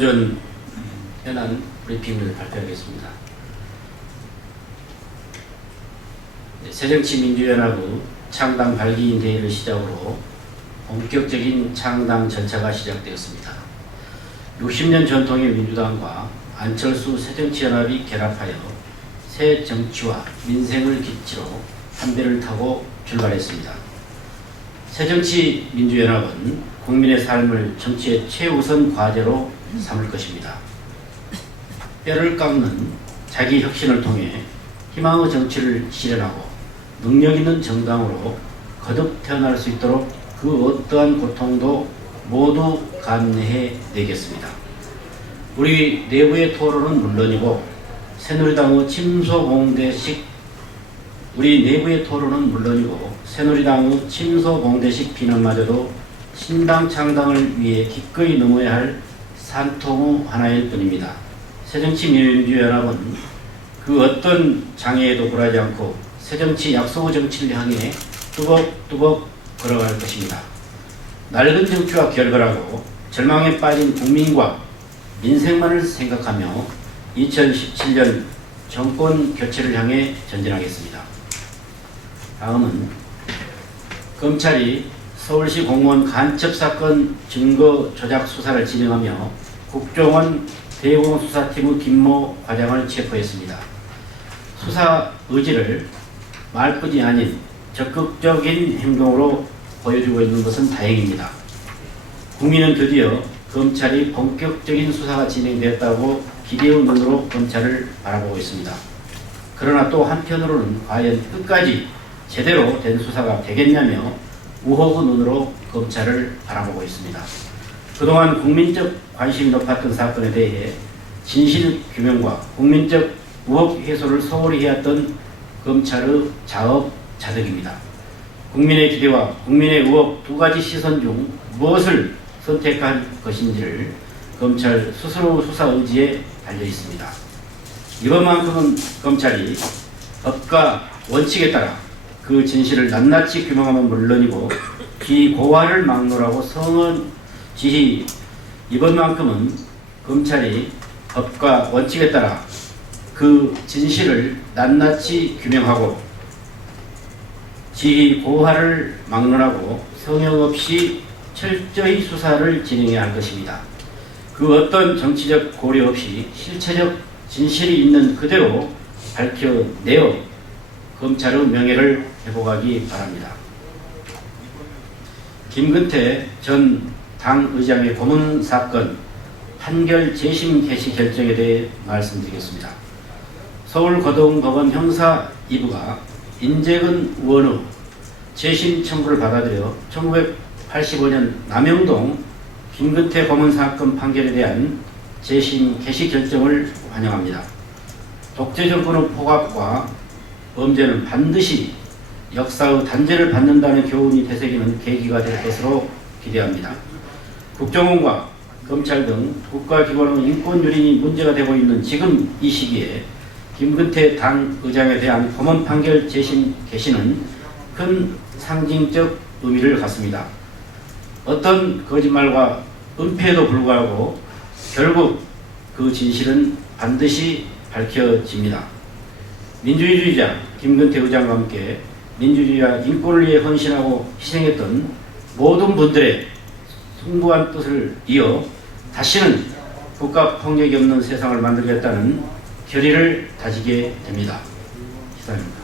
오전 현안 브리핑을 발표하겠습니다. 새정치민주연합의 창당 발기인 대회를 시작으로 본격적인 창당 전차가 시작되었습니다. 60년 전통의 민주당과 안철수 새정치연합이 결합하여 새 정치와 민생을 기치로 한 배를 타고 출발했습니다. 새정치민주연합은 국민의 삶을 정치의 최우선 과제로 삼을 것입니다. 뼈를 깎는 자기 혁신을 통해 희망의 정치를 실현하고 능력 있는 정당으로 거듭 태어날 수 있도록 그 어떠한 고통도 모두 감내해 내겠습니다. 우리 내부의 토론은 물론이고 새누리당의 침소봉대식 비난마저도 신당 창당을 위해 기꺼이 넘어야 할 산통의 하나일 뿐입니다. 새정치민주연합은 그 어떤 장애에도 굴하지 않고 새정치 약속의 정치를 향해 뚜벅뚜벅 걸어갈 것입니다. 낡은 정치와 결별하고 절망에 빠진 국민과 민생만을 생각하며 2017년 정권 교체를 향해 전진하겠습니다. 다음은 검찰이 서울시 공무원 간첩 사건 증거 조작 수사를 진행하며 국정원 대공수사팀의 김모 과장을 체포했습니다. 수사 의지를 말뿐이 아닌 적극적인 행동으로 보여주고 있는 것은 다행입니다. 국민은 드디어 검찰이 본격적인 수사가 진행되었다고 기대의 눈으로 검찰을 바라보고 있습니다. 그러나 또 한편으로는 과연 끝까지 제대로 된 수사가 되겠냐며 우호의 눈으로 검찰을 바라보고 있습니다. 그동안 국민적 관심이 높았던 사건에 대해 진실 규명과 국민적 의혹 해소를 소홀히 해왔던 검찰의 자업자득입니다. 국민의 기대와 국민의 의혹 두 가지 시선 중 무엇을 선택할 것인지를 검찰 스스로 수사 의지에 달려 있습니다. 이번만큼은 검찰이 법과 원칙에 따라 그 진실을 낱낱이 규명하면 물론이고 비고화를 막론하고 성언지히 이번만큼은 검찰이 법과 원칙에 따라 그 진실을 낱낱이 규명하고 지히 고화를 막론하고 성역 없이 철저히 수사를 진행해야 할 것입니다. 그 어떤 정치적 고려 없이 실체적 진실이 있는 그대로 밝혀내어 검찰의 명예를 회복하기 바랍니다. 김근태 전 당의장의 고문 사건 판결 재심 개시 결정에 대해 말씀드리겠습니다. 서울고등법원 형사 2부가 인재근 의원의 재심 청구를 받아들여 1985년 남영동 김근태 고문 사건 판결에 대한 재심 개시 결정을 환영합니다. 독재 정권의 포갑과 범죄는 반드시 역사의 단죄를 받는다는 교훈이 되새기는 계기가 될 것으로 기대합니다. 국정원과 검찰 등 국가기관의 인권유린이 문제가 되고 있는 지금 이 시기에 김근태 당의장에 대한 고문 판결 재심 개시는 큰 상징적 의미를 갖습니다. 어떤 거짓말과 은폐에도 불구하고 결국 그 진실은 반드시 밝혀집니다. 민주주의자 김근태 의장과 함께 민주주의와 인권을 위해 헌신하고 희생했던 모든 분들의 숭고한 뜻을 이어 다시는 국가폭력이 없는 세상을 만들겠다는 결의를 다지게 됩니다. 이상입니다.